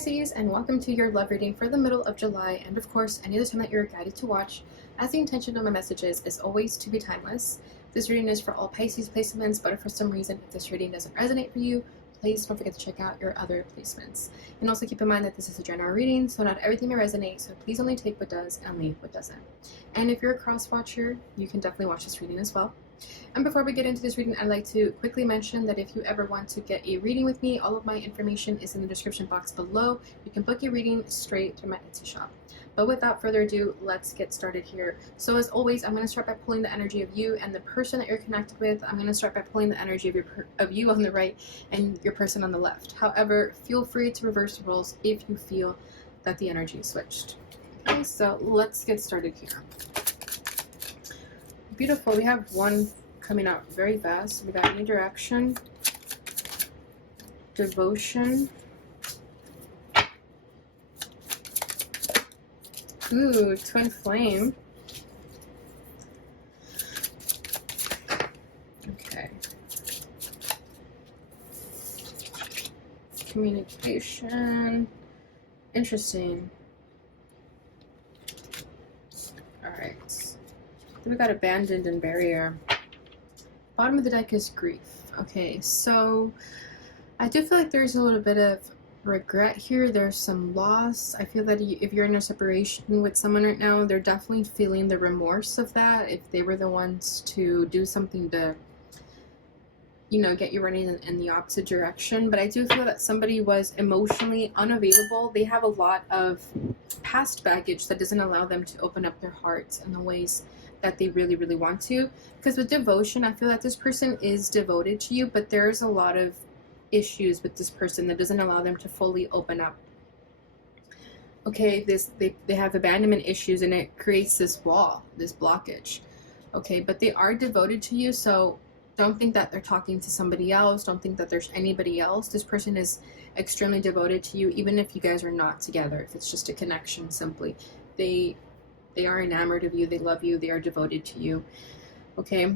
Pisces, and welcome to your love reading for the middle of July, and of course any other time that you're guided to watch, as the intention of my messages is always to be timeless. This reading is for all Pisces placements, but if for some reason if this reading doesn't resonate for you, please don't forget to check out your other placements. And also keep in mind that this is a general reading, so not everything may resonate, so please only take what does and leave what doesn't. And if you're a cross watcher, you can definitely watch this reading as well. And before we get into this reading, I'd like to quickly mention that if you ever want to get a reading with me, all of my information is in the description box below. You can book your reading straight through my Etsy shop. But without further ado, let's get started here. So as always, I'm going to start by pulling the energy of you and the person that you're connected with. I'm going to start by pulling the energy of you on the right and your person on the left. However, feel free to reverse the roles if you feel that the energy is switched. Okay, so let's get started here. Beautiful. We have one coming out very fast. We got new direction, devotion, ooh, twin flame. Okay. Communication. Interesting. All right. Then we got abandoned and barrier. Bottom of the deck is grief. Okay, so I do feel like there's a little bit of regret here. There's some loss. I feel that if you're in a separation with someone right now, they're definitely feeling the remorse of that. If they were the ones to do something to, you know, get you running in the opposite direction. But I do feel that somebody was emotionally unavailable. They have a lot of past baggage that doesn't allow them to open up their hearts in the ways that they really, really want to. Because with devotion, I feel that this person is devoted to you, but there's a lot of issues with this person that doesn't allow them to fully open up. Okay, they have abandonment issues, and it creates this wall, this blockage. Okay, but they are devoted to you, so don't think that they're talking to somebody else. Don't think that there's anybody else. This person is extremely devoted to you, even if you guys are not together. If it's just a connection, simply. They are enamored of you, they love you, they are devoted to you. Okay.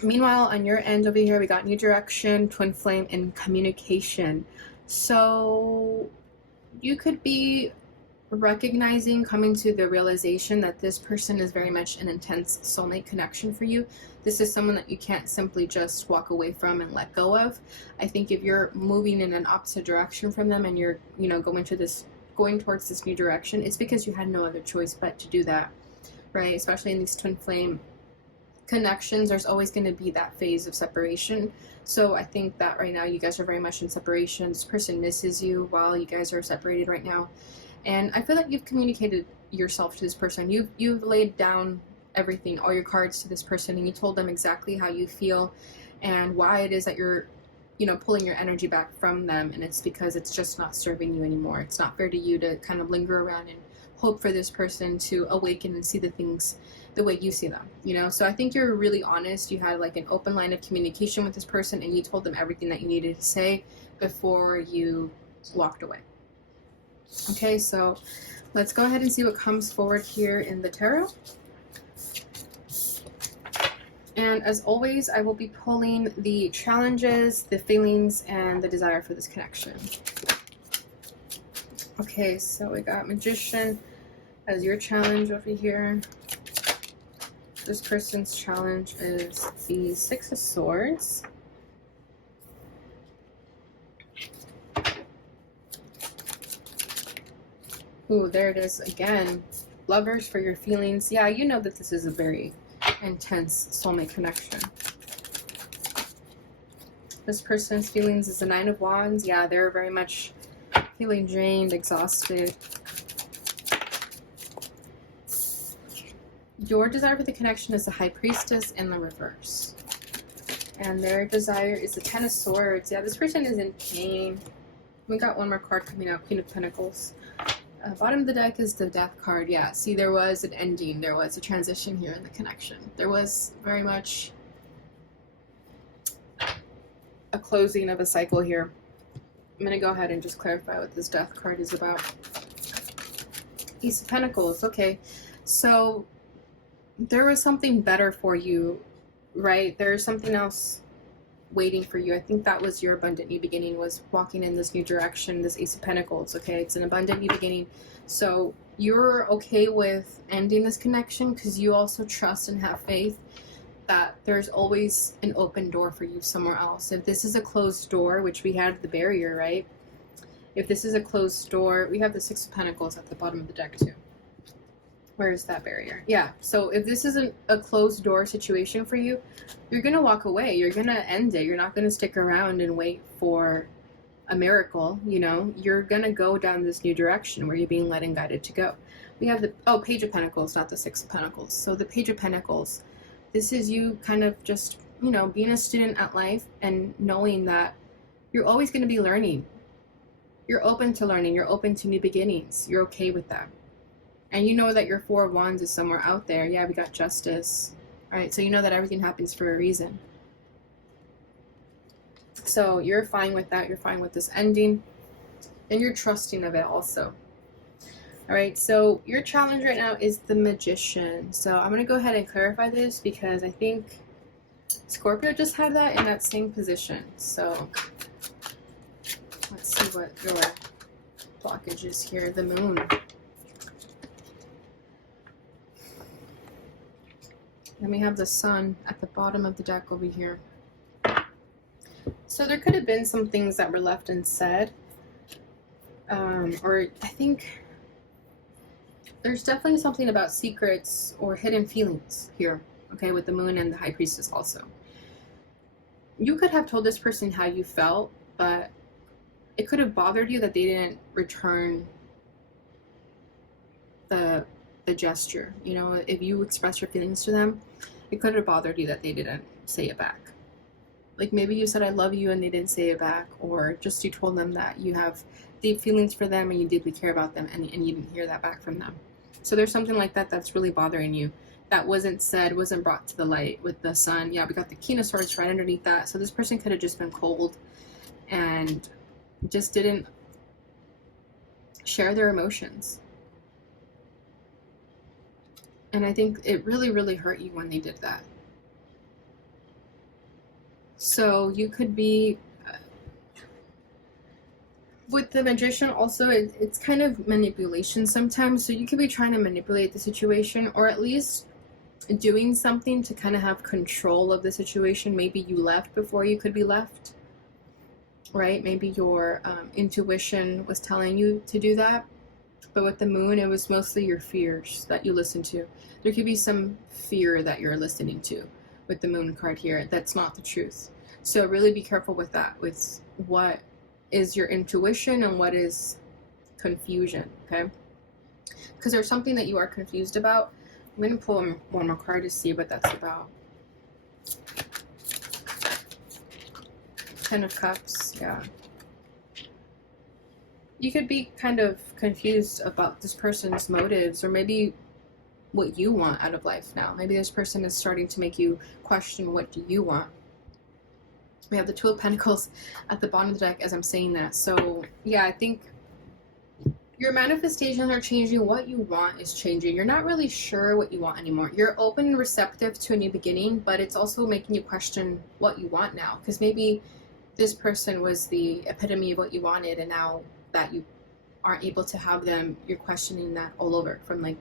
Meanwhile, on your end over here, we got new direction, twin flame, and communication. So you could be recognizing, coming to the realization that this person is very much an intense soulmate connection for you. This is someone that you can't simply just walk away from and let go of. I think if you're moving in an opposite direction from them and you're, you know, going towards this new direction, it's because you had no other choice but to do that, right? Especially in these twin flame connections, there's always going to be that phase of separation. So I think that right now you guys are very much in separation. This person misses you while you guys are separated right now, and I feel that you've communicated yourself to this person. You've laid down everything, all your cards to this person, and you told them exactly how you feel and why it is that you're, you know, pulling your energy back from them, and it's because it's just not serving you anymore. It's not fair to you to kind of linger around and hope for this person to awaken and see the things the way you see them, you know? So I think you're really honest. You had like an open line of communication with this person, and you told them everything that you needed to say before you walked away. Okay, so let's go ahead and see what comes forward here in the tarot. And as always, I will be pulling the challenges, the feelings, and the desire for this connection. Okay, so we got Magician as your challenge over here. This person's challenge is the Six of Swords. Ooh, there it is again. Lovers for your feelings. Yeah, you know that this is a very intense soulmate connection. This person's feelings is the Nine of Wands. Yeah, they're very much feeling drained, exhausted. Your desire for the connection is the High Priestess in the reverse. And their desire is the Ten of Swords. Yeah, this person is in pain. We got one more card coming out, Queen of Pentacles. Bottom of the deck is the Death card. Yeah, see, there was an ending. There was a transition here in the connection. There was very much a closing of a cycle here. I'm going to go ahead and just clarify what this Death card is about. Ace of Pentacles. Okay, so there was something better for you, right? There's something else waiting for you. I think that was your abundant new beginning, was walking in this new direction, this Ace of Pentacles, okay? It's an abundant new beginning. So you're okay with ending this connection because you also trust and have faith that there's always an open door for you somewhere else. If this is a closed door, which we had the barrier, right? If this is a closed door, we have the Six of Pentacles at the bottom of the deck too. Where's that barrier? Yeah, so if this isn't a closed door situation for you, you're going to walk away. You're going to end it. You're not going to stick around and wait for a miracle, you know? You're going to go down this new direction where you're being led and guided to go. We have the, Page of Pentacles, not the Six of Pentacles. So the Page of Pentacles, this is you kind of just, you know, being a student at life and knowing that you're always going to be learning. You're open to learning. You're open to new beginnings. You're okay with that. And you know that your Four of Wands is somewhere out there. Yeah, we got Justice. All right, so you know that everything happens for a reason. So you're fine with that. You're fine with this ending. And you're trusting of it also. All right, so your challenge right now is the Magician. So I'm going to go ahead and clarify this because I think Scorpio just had that in that same position. So let's see what your blockage is here. The Moon. Then we have the Sun at the bottom of the deck over here. So there could have been some things that were left unsaid. Or I think there's definitely something about secrets or hidden feelings here. Okay, with the Moon and the High Priestess also. You could have told this person how you felt, but it could have bothered you that they didn't return the gesture. You know, if you express your feelings to them, it could have bothered you that they didn't say it back. Like maybe you said I love you and they didn't say it back, or just you told them that you have deep feelings for them and you deeply care about them, and you didn't hear that back from them. So there's something like that that's really bothering you that wasn't said, wasn't brought to the light with the Sun. Yeah, we got the King of Swords right underneath that. So this person could have just been cold and just didn't share their emotions. And I think it really, really hurt you when they did that. So you could be, with the Magician also, it's kind of manipulation sometimes. So you could be trying to manipulate the situation, or at least doing something to kind of have control of the situation. Maybe you left before you could be left, right? Maybe your intuition was telling you to do that. But with the Moon, it was mostly your fears that you listened to. There could be some fear that you're listening to with the Moon card here. That's not the truth. So really be careful with that, with what is your intuition and what is confusion, okay? Because there's something that you are confused about. I'm going to pull one more card to see what that's about. Ten of Cups, yeah. You could be kind of confused about this person's motives, or maybe what you want out of life now. Maybe this person is starting to make you question, what do you want? We have the Two of Pentacles at the bottom of the deck as I'm saying that. So yeah, I think your manifestations are changing. What you want is changing. You're not really sure what you want anymore. You're open and receptive to a new beginning, but it's also making you question what you want now. Because maybe this person was the epitome of what you wanted, and now that you aren't able to have them, you're questioning that all over from like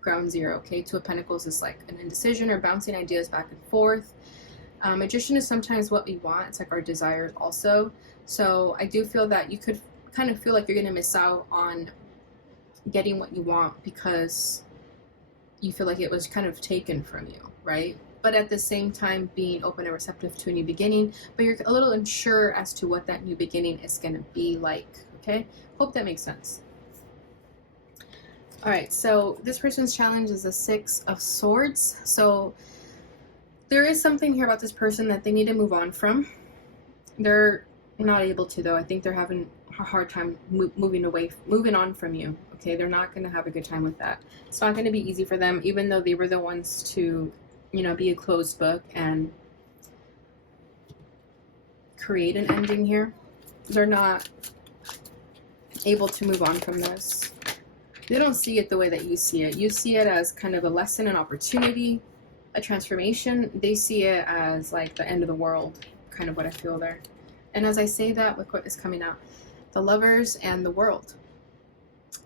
ground zero. Okay, Two of Pentacles is like an indecision or bouncing ideas back and forth. Magician is sometimes what we want. It's like our desires also. So I do feel that you could kind of feel like you're going to miss out on getting what you want because you feel like it was kind of taken from you, right? But at the same time being open and receptive to a new beginning, but you're a little unsure as to what that new beginning is going to be like. Okay, hope that makes sense. All right, so this person's challenge is the Six of Swords. So there is something here about this person that they need to move on from. They're not able to, though. I think they're having a hard time moving on from you. Okay, they're not going to have a good time with that. It's not going to be easy for them, even though they were the ones to, you know, be a closed book and create an ending here. They're not able to move on from this. They don't see it the way that you see it. You see it as kind of a lesson, an opportunity, a transformation. They see it as like the end of the world. kind of what I feel there. And as I say that, look what is coming out. The Lovers and the World.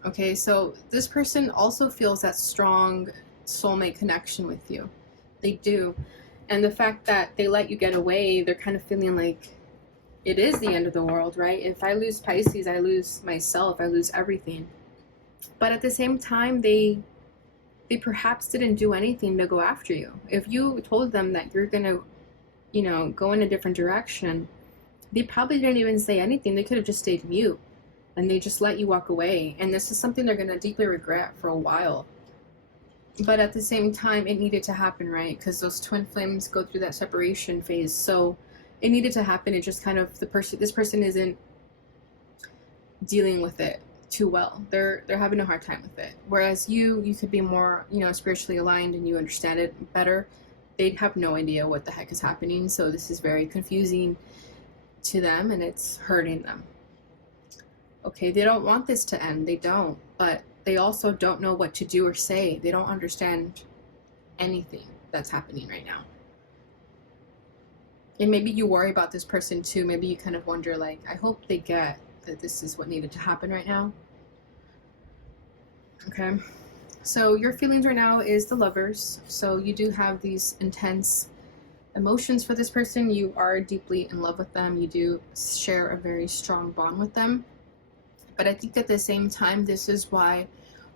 Okay, so this person also feels that strong soulmate connection with you. They do. And the fact that they let you get away, they're kind of feeling like it is the end of the world, right? If I lose Pisces, I lose myself, I lose everything. But at the same time, they perhaps didn't do anything to go after you. If you told them that you're going to, you know, go in a different direction, they probably didn't even say anything. They could have just stayed mute and they just let you walk away. And this is something they're going to deeply regret for a while. But at the same time, it needed to happen, right? Because those twin flames go through that separation phase. So it needed to happen. It just kind of, this person isn't dealing with it too well. They're having a hard time with it. Whereas you could be more, you know, spiritually aligned and you understand it better. They'd have no idea what the heck is happening. So this is very confusing to them and it's hurting them. Okay, they don't want this to end. They don't. But they also don't know what to do or say. They don't understand anything that's happening right now. And maybe you worry about this person too. Maybe you kind of wonder, like, I hope they get that this is what needed to happen right now. Okay, so your feelings right now is the Lovers. So you do have these intense emotions for this person. You are deeply in love with them. You do share a very strong bond with them. But I think at the same time, this is why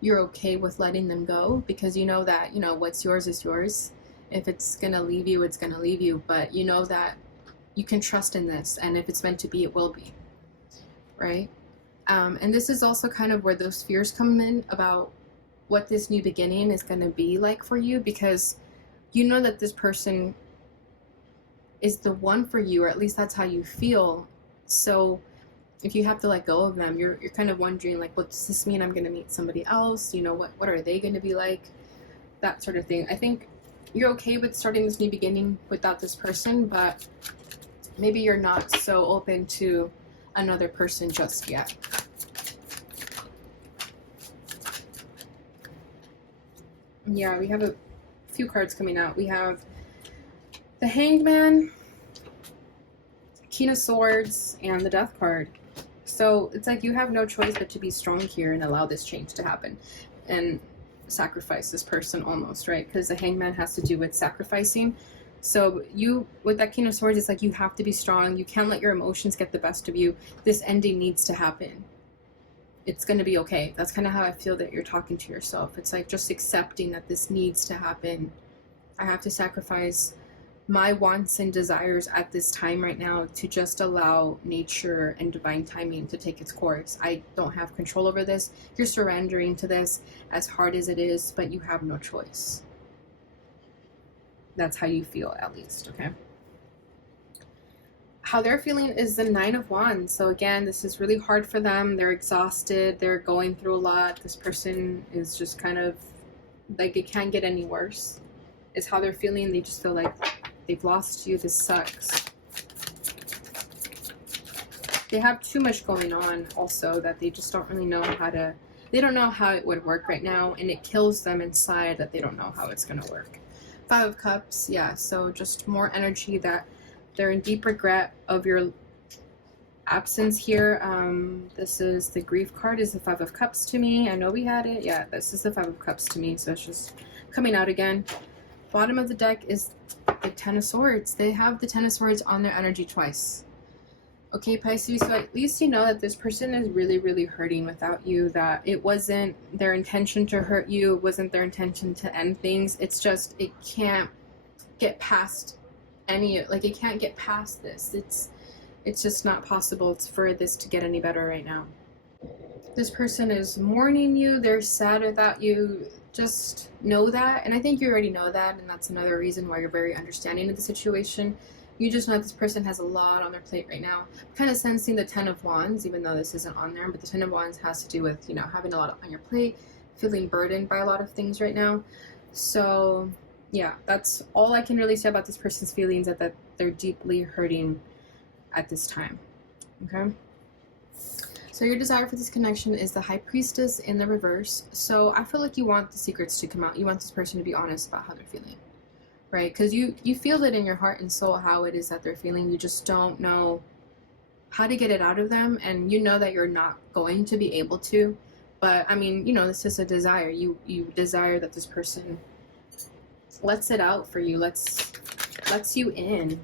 you're okay with letting them go, because you know that, you know, what's yours is yours. If it's going to leave you, it's going to leave you. But you know that you can trust in this. And if it's meant to be, it will be. Right? And this is also kind of where those fears come in about what this new beginning is going to be like for you, because you know that this person is the one for you, or at least that's how you feel. So if you have to let go of them, you're kind of wondering, like, what does this mean? I'm going to meet somebody else? You know, what are they going to be like? That sort of thing. I think you're okay with starting this new beginning without this person, but maybe you're not so open to another person just yet. Yeah, we have a few cards coming out. We have the Hanged Man, King of Swords, and the Death card. So it's like you have no choice but to be strong here and allow this change to happen and sacrifice this person almost, right? Because the Hanged Man has to do with sacrificing. So you, with that King of Swords, it's like you have to be strong. You can't let your emotions get the best of you. This ending needs to happen. It's going to be okay. That's kind of how I feel that you're talking to yourself. It's like just accepting that this needs to happen. I have to sacrifice my wants and desires at this time right now to just allow nature and divine timing to take its course. I don't have control over this. You're surrendering to this, as hard as it is, but you have no choice. That's how you feel, at least, okay? How they're feeling is the Nine of Wands. So again, this is really hard for them. They're exhausted. They're going through a lot. This person is just kind of like, it can't get any worse. Is how they're feeling. They just feel like they've lost you. This sucks. They have too much going on also that they just don't really know how to, they don't know how it would work right now, and it kills them inside that they don't know how it's going to work. Five of Cups, yeah, so just more energy that they're in deep regret of your absence here. This is the Grief card, is the Five of Cups to me. I know we had it. Yeah, this is the Five of Cups to me, so it's just coming out again. Bottom of the deck is the Ten of Swords. They have the Ten of Swords on their energy twice. Okay, Pisces, so at least you know that this person is really, really hurting without you, that it wasn't their intention to hurt you, it wasn't their intention to end things. It's just, it can't get past it can't get past this. It's just not possible for this to get any better right now. This person is mourning you, they're sad without you. Just know that, and I think you already know that, and that's another reason why you're very understanding of the situation. You just know that this person has a lot on their plate right now. I'm kind of sensing the Ten of Wands, even though this isn't on there, but the Ten of Wands has to do with, you know, having a lot on your plate, feeling burdened by a lot of things right now. So yeah, that's all I can really say about this person's feelings, that they're deeply hurting at this time. Okay? So your desire for this connection is the High Priestess in the reverse. So I feel like you want the secrets to come out. You want this person to be honest about how they're feeling. right? Because you feel it in your heart and soul how it is that they're feeling. You just don't know how to get it out of them, and you know that you're not going to be able to. But I mean, you know, this is a desire. You desire that this person lets it out for you, lets you in.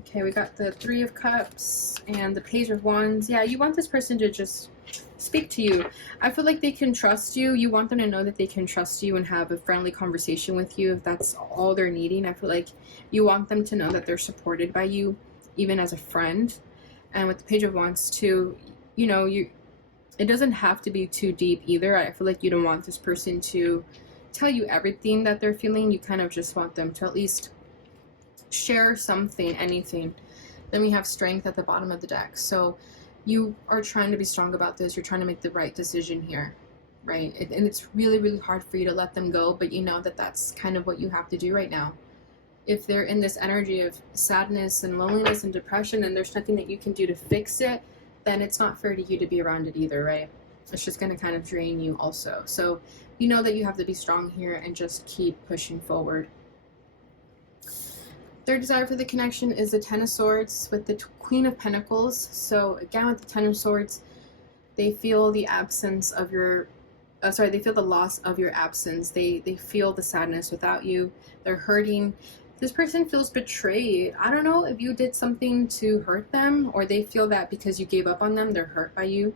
Okay, we got the Three of Cups and the Page of Wands. Yeah, you want this person to just speak to you. I feel like they can trust you. You want them to know that they can trust you and have a friendly conversation with you if that's all they're needing. I feel like you want them to know that they're supported by you, even as a friend. And with the Page of Wands too, you know, it doesn't have to be too deep either. I feel like you don't want this person to tell you everything that they're feeling. You kind of just want them to at least share something, anything. Then we have Strength at the bottom of the deck. So you are trying to be strong about this. You're trying to make the right decision here, right? And it's really, really hard for you to let them go, but you know that that's kind of what you have to do right now. If they're in this energy of sadness and loneliness and depression and there's nothing that you can do to fix it, then it's not fair to you to be around it either, right? It's just going to kind of drain you also. So you know that you have to be strong here and just keep pushing forward. Their desire for the connection is the Ten of Swords with the Queen of Pentacles. So again, with the Ten of Swords, they feel the absence of your, they feel the loss of your absence. They feel the sadness without you. They're hurting. This person feels betrayed. I don't know if you did something to hurt them, or they feel that because you gave up on them, they're hurt by you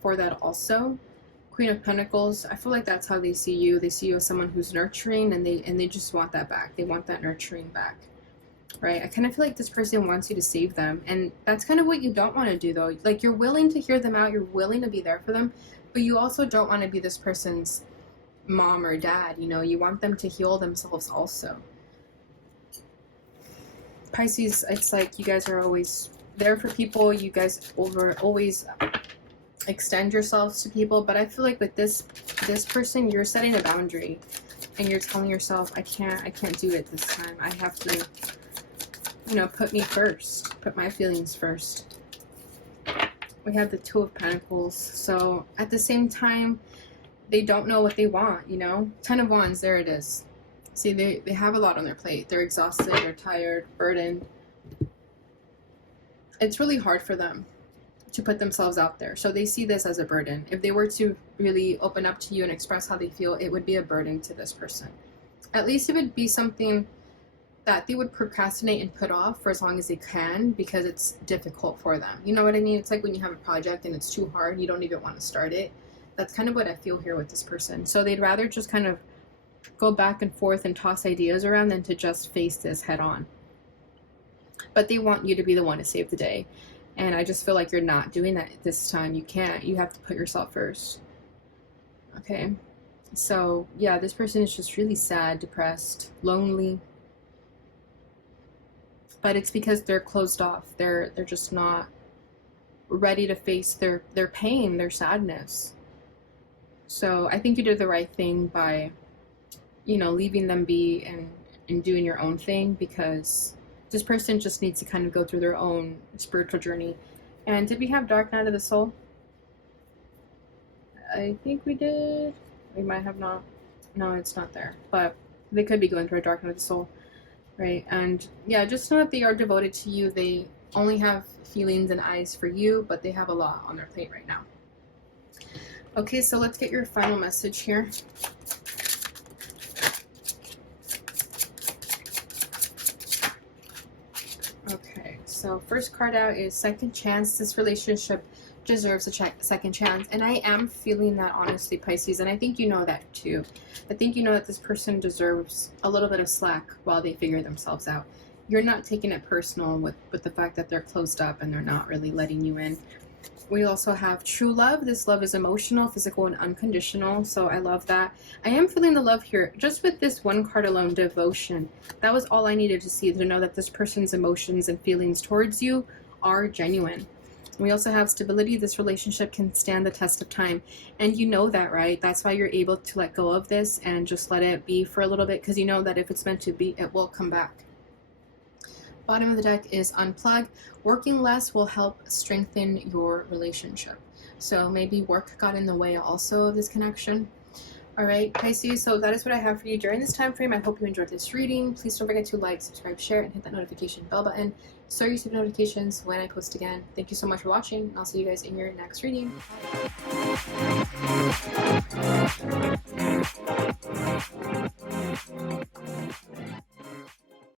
for that also. Queen of Pentacles, I feel like that's how they see you. They see you as someone who's nurturing, and they just want that back. They want that nurturing back, right? I kind of feel like this person wants you to save them, and that's kind of what you don't want to do though. Like, you're willing to hear them out, you're willing to be there for them, but you also don't want to be this person's mom or dad, you know? You want them to heal themselves also. Pisces, it's like you guys are always there for people. You guys always extend yourselves to people, but I feel like with this person, you're setting a boundary and you're telling yourself, I can't do it this time. I have to, you know, put me first, put my feelings first. We have the Two of Pentacles. So at the same time, they don't know what they want, you know? Ten of Wands, there it is. See, they have a lot on their plate. They're exhausted, they're tired, burdened. It's really hard for them to put themselves out there. So they see this as a burden. If they were to really open up to you and express how they feel, it would be a burden to this person. At least it would be something that they would procrastinate and put off for as long as they can, because it's difficult for them. You know what I mean? It's like when you have a project and it's too hard, you don't even want to start it. That's kind of what I feel here with this person. So they'd rather just kind of go back and forth and toss ideas around than to just face this head on. But they want you to be the one to save the day. And I just feel like you're not doing that this time. You can't. You have to put yourself first. Okay. So, yeah, this person is just really sad, depressed, lonely. But it's because they're closed off. They're just not ready to face their pain, their sadness. So I think you did the right thing by, you know, leaving them be and doing your own thing, because this person just needs to kind of go through their own spiritual journey. And did we have Dark Night of the Soul? I think we did. We might have not. No, it's not there. But they could be going through a Dark Night of the Soul, right? And yeah, just know that they are devoted to you. They only have feelings and eyes for you, but they have a lot on their plate right now. Okay, so let's get your final message here. Okay, so first card out is Second Chance. This relationship deserves a second chance, and I am feeling that, honestly, Pisces, and I think you know that too. I think you know that this person deserves a little bit of slack while they figure themselves out. You're not taking it personal with the fact that they're closed up and they're not really letting you in. We also have True Love. This love is emotional, physical, and unconditional. So I love that. I am feeling the love here. Just with this one card alone, Devotion. That was all I needed to see, to know that this person's emotions and feelings towards you are genuine. We also have Stability. This relationship can stand the test of time. And you know that, right? That's why you're able to let go of this and just let it be for a little bit, because you know that if it's meant to be, it will come back. Bottom of the deck is Unplug. Working less will help strengthen your relationship. So maybe work got in the way also of this connection. Alright, Pisces, so that is what I have for you during this time frame. I hope you enjoyed this reading. Please don't forget to like, subscribe, share, and hit that notification bell button so you receive notifications when I post again. Thank you so much for watching, and I'll see you guys in your next reading.